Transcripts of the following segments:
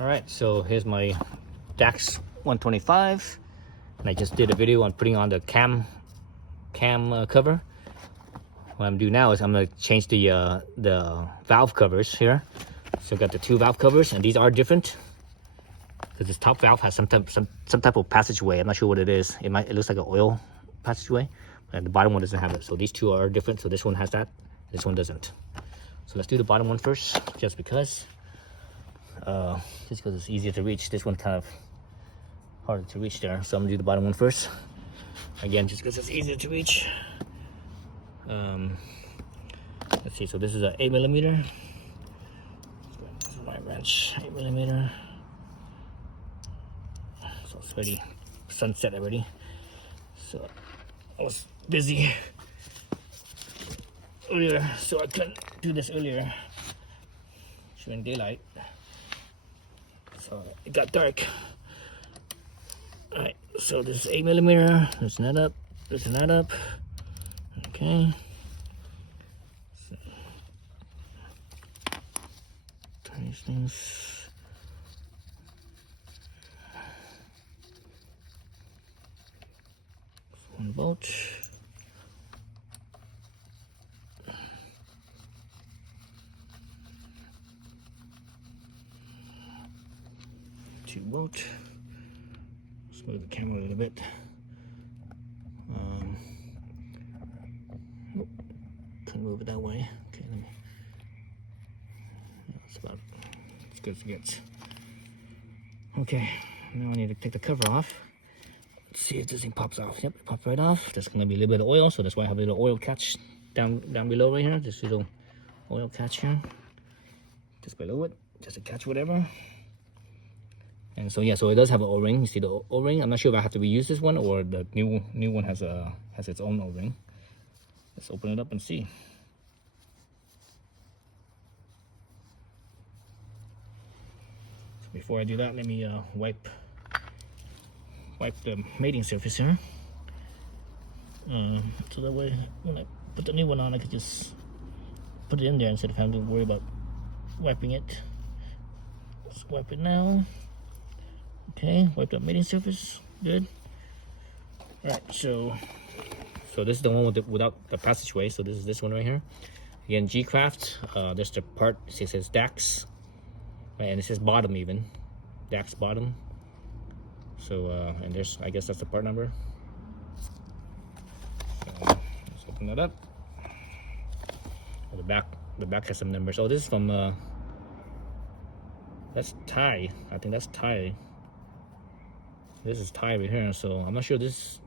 All right, so here's my Dax125, and I just did a video on putting on the cam cover. What I'm doing now is I'm gonna change the valve covers here. So I've got the two valve covers, and these are different because this top valve has some type of passageway. I'm not sure what it is. It looks like an oil passageway, and the bottom one doesn't have it. So these two are different. So this one has that, this one doesn't. So let's do the bottom one first, just because it's easier to reach. This one kind of harder to reach there, so I'm gonna do the bottom one first. Again, just because it's easier to reach. Let's see. So this is a 8mm. This is my wrench, 8mm. So it's already sunset already. So I was busy earlier, so I couldn't do this earlier during daylight. So it got dark. All right. So this is 8mm. Loosen that up. Loosen that up. Okay. So, turn these things. One bolt. Two bolt. Let's move the camera a little bit. Couldn't move it that way. Okay, let me. That's about as good as it gets. Okay, now I need to take the cover off. Let's see if this thing pops off. Yep, it popped right off. There's gonna be a little bit of oil, so that's why I have a little oil catch down below right here. This little oil catch here, just below it, just to catch whatever. And so yeah, so it does have an O-ring. You see the O-ring. I'm not sure if I have to reuse this one or the new one has its own O-ring. Let's open it up and see. So before I do that, let me wipe the mating surface here. So that way, when I put the new one on, I could just put it in there instead of having to worry about wiping it. Let's wipe it now. Okay, wiped up mating surface. Good. All right, so this is the one without the passageway. So this is this one right here. Again, G-Craft. There's the part. See, it says Dax, right, and it says bottom even. Dax bottom. So and there's, I guess that's the part number. So let's open that up. Oh, the back has some numbers. Oh, this is from that's Thai. I think that's Thai. This is Thai right here, so I'm not sure this.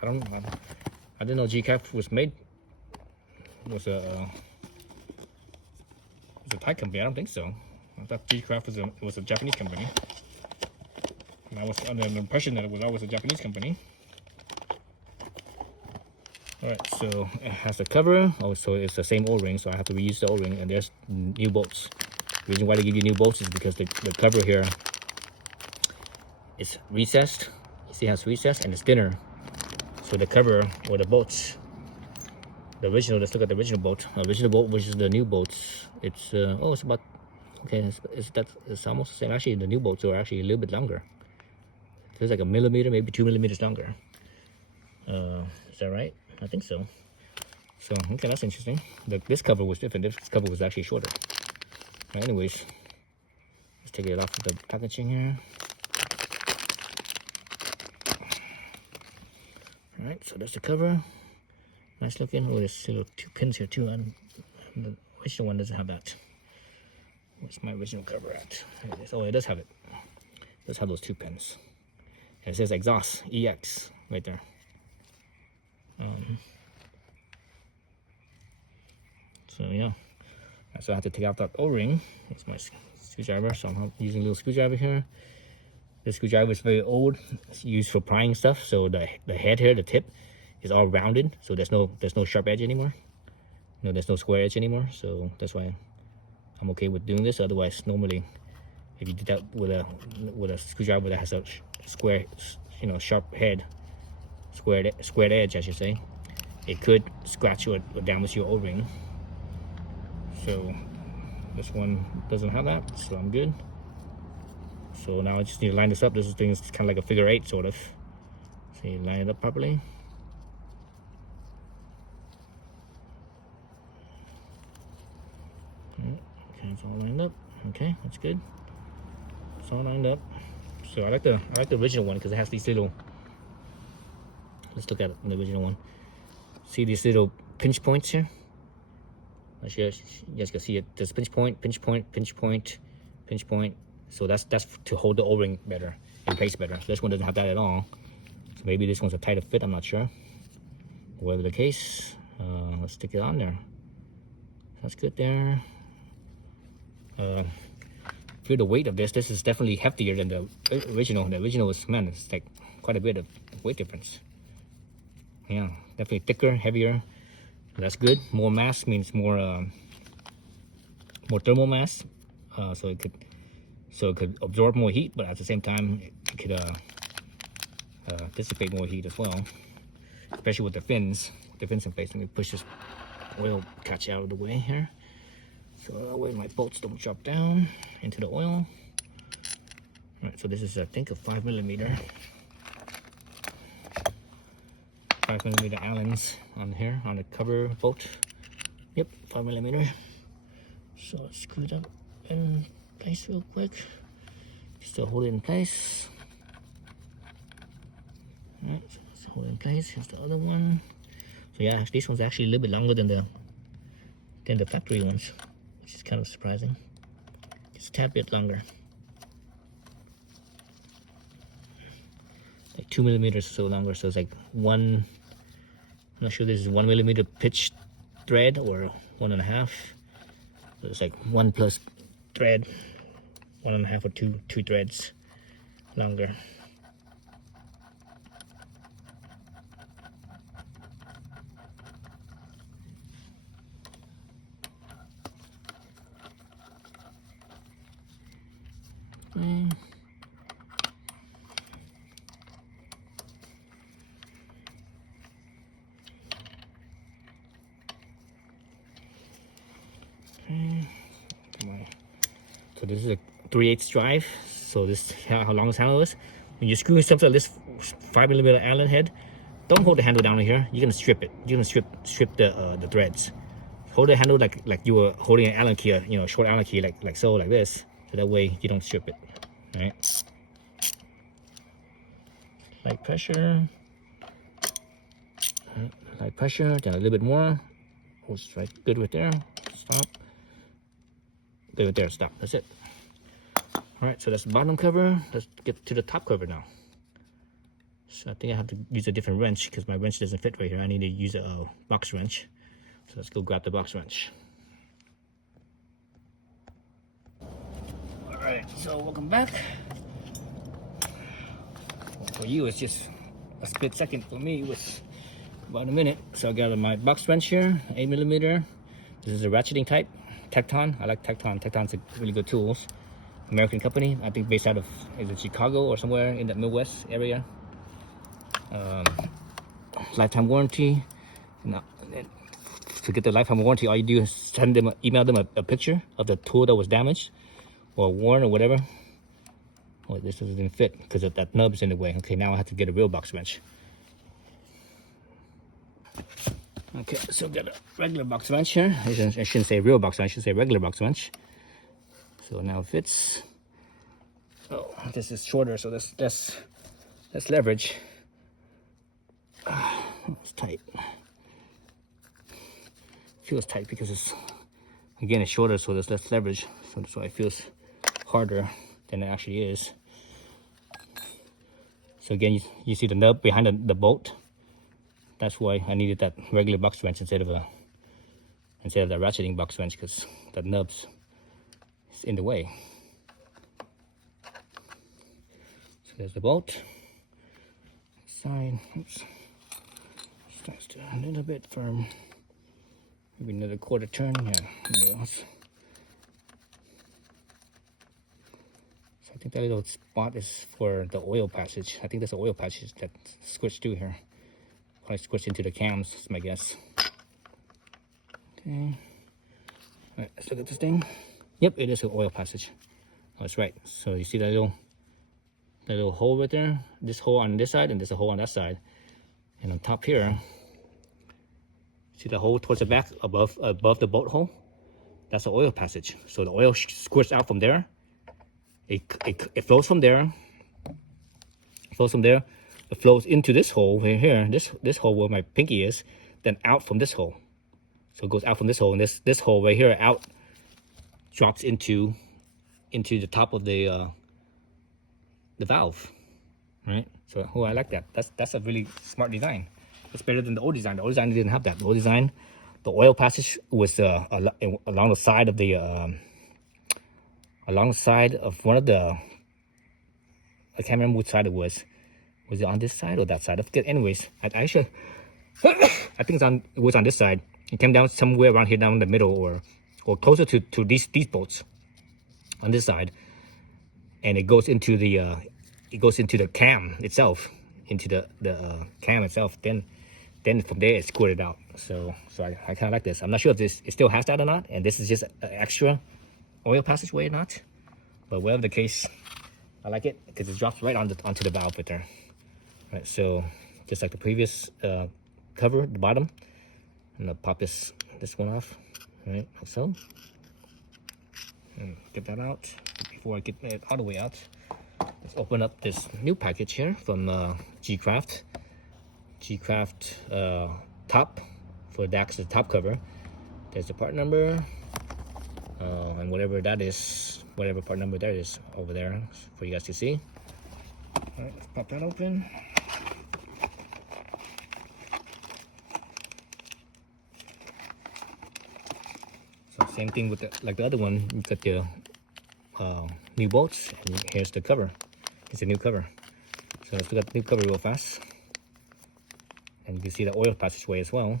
I didn't know G-Craft was a Thai company. I don't think so. I thought G-Craft was a Japanese company. And I was under the impression that it was always a Japanese company. All right, so it has a cover. Oh, so it's the same O-ring, so I have to reuse the O-ring. And there's new bolts. The reason why they give you new bolts is because the cover here is recessed. You see how it's recessed, and it's thinner. So the cover or the bolts, the original. Let's look at the original bolt. Original bolt, which is the new bolts. It's it's about it's almost the same. Actually, the new bolts are actually a little bit longer. It's like a millimeter, maybe 2 millimeters longer. Is that right? I think so. So okay, that's interesting. This cover was different. This cover was actually shorter. Right, anyways, let's take it off of the packaging here. All right, so that's the cover. Nice looking. Oh, there's little two pins here too, and the original one doesn't have that. Where's my original cover at? There it is. Oh, it does have it. It does have those two pins. And it says exhaust EX right there. So yeah, so I have to take out that O-ring. It's my screwdriver, so I'm using a little screwdriver here. This screwdriver is very old. It's used for prying stuff. So the head here, the tip, is all rounded. So there's no sharp edge anymore. No, there's no square edge anymore. So that's why I'm okay with doing this. Otherwise, normally, if you did that with a screwdriver that has a square, sharp head, squared edge, I should say, it could scratch or damage your O-ring. So this one doesn't have that, so I'm good. So now I just need to line this up. This thing is kind of like a figure 8 sort of. So you line it up properly. Okay, it's all lined up. Okay, that's good. It's all lined up. So I like the original one because it has these little. Let's look at the original one. See these little pinch points here? You guys can see it. There's pinch point, pinch point, pinch point, pinch point. So that's to hold the O-ring better, in place better. So this one doesn't have that at all. So maybe this one's a tighter fit. I'm not sure. Whatever the case, let's stick it on there. That's good there. Feel the weight of this. This is definitely heftier than the original. The original was, man, it's like quite a bit of weight difference. Yeah, definitely thicker, heavier. That's good. More mass means more thermal mass. So it could absorb more heat, but at the same time it could dissipate more heat as well. Especially with the fins. The fins in place. Let me push this oil catch out of the way here. So that way my bolts don't drop down into the oil. Alright, so this is I think a 5mm. 5mm Allens on here on the cover bolt. Yep, 5mm. So let's screw it up in place real quick. Just to hold it in place. Alright, so let's hold it in place. Here's the other one. So yeah, this one's actually a little bit longer than the factory ones, which is kind of surprising. Just a tad bit longer. Like 2mm or so longer, so it's like one. I'm not sure this is 1mm pitch thread or 1.5. So it's like 1 plus thread, 1.5 or two threads longer. Okay. So this is a 3/8 drive. So this is how long this handle is. When you're screwing something like this 5mm Allen head, don't hold the handle down here. You're gonna strip it. You're gonna strip the threads. Hold the handle like you were holding an Allen key, you know, short Allen key, like so, like this. So that way you don't strip it. All right. Light pressure. Light pressure. Then a little bit more. Oh, it's right. Good right there. Stop. Good right there. Stop. That's it. All right. So that's the bottom cover. Let's get to the top cover now. So I think I have to use a different wrench because my wrench doesn't fit right here. I need to use a box wrench. So let's go grab the box wrench. All right. So welcome back. For you, it's just a split second. For me, it was about a minute. So I got my box wrench here, 8mm. This is a ratcheting type, Tecton. I like Tecton. Tecton's a really good tools. American company. I think based out of is it Chicago or somewhere in the Midwest area. Lifetime warranty. Now, to get the lifetime warranty, all you do is send them, email them a picture of the tool that was damaged or worn or whatever. Oh, this doesn't fit because that nub's in the way. Okay, now I have to get a real box wrench. Okay, so got a regular box wrench here. I shouldn't say real box wrench, I should say regular box wrench. So now it fits. Oh, this is shorter, so that's leverage. It's tight. Feels tight because it's shorter, so there's less leverage. So that's why it feels harder than it actually is. So again, you see the nub behind the bolt. That's why I needed that regular box wrench instead of the ratcheting box wrench, because that nub's is in the way. So there's the bolt. Side, oops, starts to a little bit firm. Maybe another quarter turn. Yeah. I think that little spot is for the oil passage. I think that's the oil passage that squished through here. Probably squished into the cams, is my guess. Okay. Alright, let's look at this thing. Yep, it is an oil passage. Oh, that's right. So you see that little the little hole right there, this hole on this side and there's a hole on that side. And on top here, see the hole towards the back above the bolt hole? That's the oil passage. So the oil squirts out from there. It flows from there. It flows into this hole here. This hole where my pinky is, then out from this hole. So it goes out from this hole, and this hole right here out drops into the top of the valve, right? So I like that. That's a really smart design. It's better than the old design. The old design didn't have that. The old design, the oil passage was along the side of one of the, I can't remember which side it was. Was it on this side or that side? I forget. Anyways, I think it was on this side. It came down somewhere around here, down the middle, or closer to these bolts on this side, and it goes into the cam itself, into the cam itself. Then from there it squirted out. So I kind of like this. I'm not sure if it still has that or not, and this is just an extra oil passageway or not. But whatever the case, I like it because it drops right onto the valve right there. Right, so just like the previous cover at the bottom, I'm gonna pop this one off, right, like so, and get that out. Before I get it all the way out, let's open up this new package here from G-Craft top for Dax, the top cover. There's the part number, and whatever part number that is over there for you guys to see. All right, let's pop that open. So same thing with like the other one. You got the new bolts, and here's the cover. It's a new cover. So let's look at the new cover real fast. And you can see the oil passageway as well.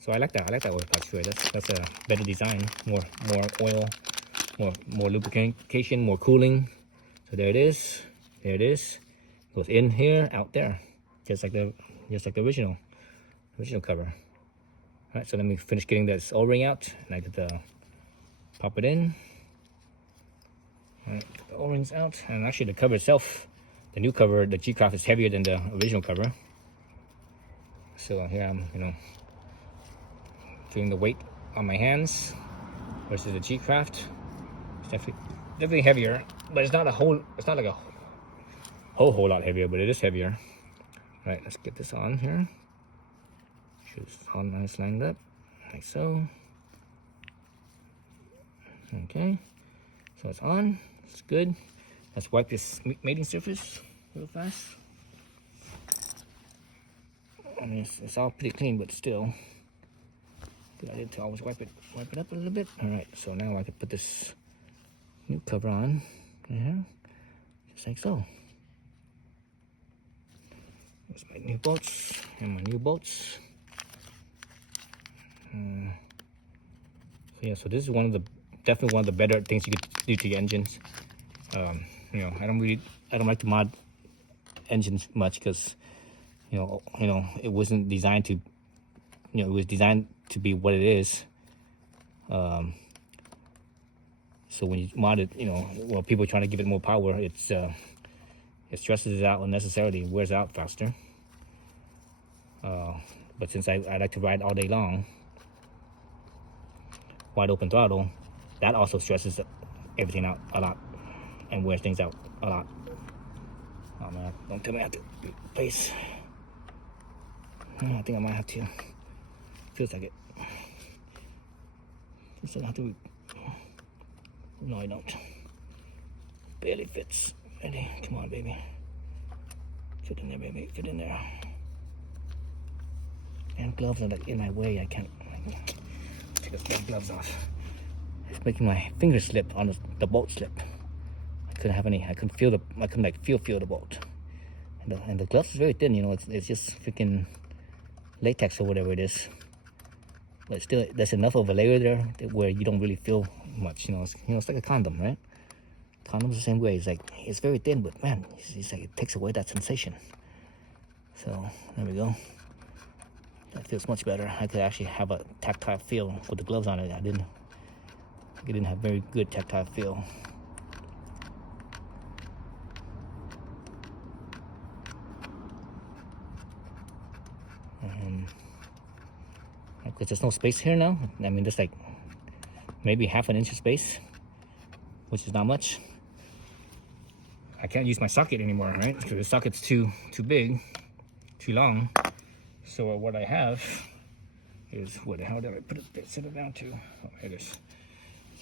So I like that. I like that oil passageway. That's a better design. More oil, more lubrication, more cooling. So there it is. There it is. Goes in here, out there, just like the original cover. All right. So let me finish getting this O-ring out, and I get pop it in. All right, get the O-rings out, and actually the cover itself, the new cover, the G-Craft is heavier than the original cover. So here I'm, feeling the weight on my hands versus the G-Craft. It's definitely heavier, but it's not like a whole lot heavier, but it is heavier. All right, let's get this on here. Should it's all nice lined up, like so. Okay, so it's on. It's good. Let's wipe this mating surface real fast. I mean, it's all pretty clean, but still, good idea to always wipe it up a little bit. All right, so now I can put this new cover on, just like so. There's my new bolts and my new bolts. So yeah, so this is definitely one of the better things you could do to your engines. I don't like to mod engines much because it wasn't designed to, it was designed to be what it is. So when you mod it, people are trying to give it more power, it stresses it out unnecessarily, wears out faster. But since I like to ride all day long, wide open throttle, that also stresses everything out a lot and wears things out a lot. Oh man, don't tell me I have to replace. I think I might have to. Feels like it. Feels like I have to. No, I don't. Barely fits. Ready? Come on, baby. Fit in there, baby. Fit in there. And gloves are like in my way. I can't take the gloves off. It's making my fingers slip on the bolt slip. I couldn't have any. I couldn't feel the bolt. And the gloves is very thin. It's just freaking latex or whatever it is. But still, there's enough of a layer there where you don't really feel much. It's like a condom, right? Condom's the same way. It's very thin, but man, it's like it takes away that sensation. So there we go. That feels much better. I could actually have a tactile feel with the gloves on it. I didn't have very good tactile feel. Because there's no space here now. I mean, there's like maybe half an inch of space, which is not much. I can't use my socket anymore, right? Because the socket's too big, too long. So what I have is, where the hell did I put it? Set it down to? Oh, here it is.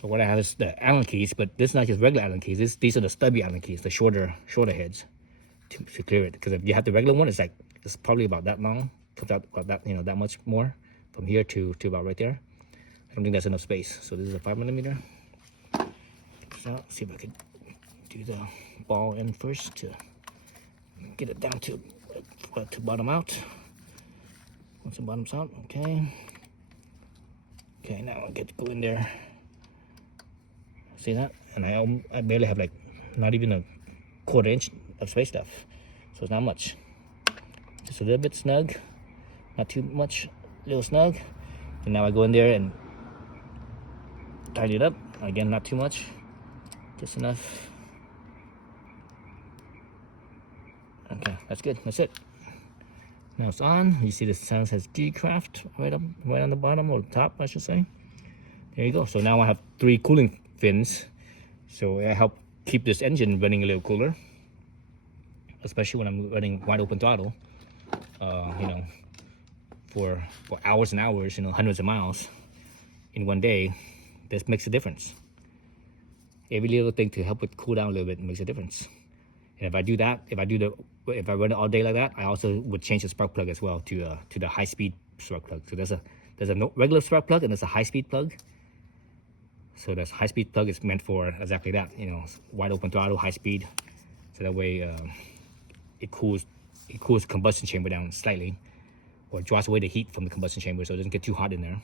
So what I have is the Allen keys, but this is not just regular Allen keys. These are the stubby Allen keys, the shorter heads to clear it. Because if you have the regular one, it's probably about that long. Comes out about that, that much more from here to about right there. I don't think that's enough space. So this is a 5mm. So see if I can do the ball end first to get it down to bottom out. Once it bottoms out, okay. Okay, now I'll go in there. See that? And I barely have like not even a 1/4 inch of space left, so it's not much. Just a little bit snug, not too much, a little snug. And now I go in there and tighten it up. Again, not too much, just enough. Okay, that's good. That's it. Now it's on. You see the sign says G-Craft right on the bottom, or the top, I should say. There you go. So now I have 3 cooling fins, so it help keep this engine running a little cooler, especially when I'm running wide open throttle. For hours and hours, hundreds of miles in one day. This makes a difference. Every little thing to help it cool down a little bit makes a difference. And if I do that, if I run it all day like that, I also would change the spark plug as well to the high-speed spark plug. So there's a regular spark plug and there's a high-speed plug. So this high-speed plug is meant for exactly that, wide open throttle, high speed. So that way it cools the combustion chamber down slightly, or draws away the heat from the combustion chamber so it doesn't get too hot in there.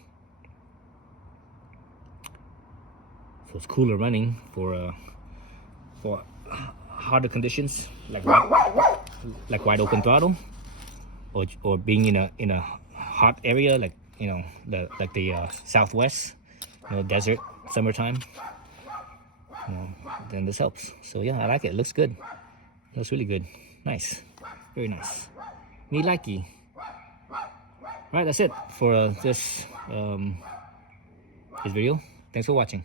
So it's cooler running for harder conditions, like wide open throttle, or being in a hot area like the Southwest, desert, summertime. Then this helps. So yeah, I like it. It looks good. It looks really good. Nice, very nice. Me likey. All right, that's it for this video. Thanks for watching.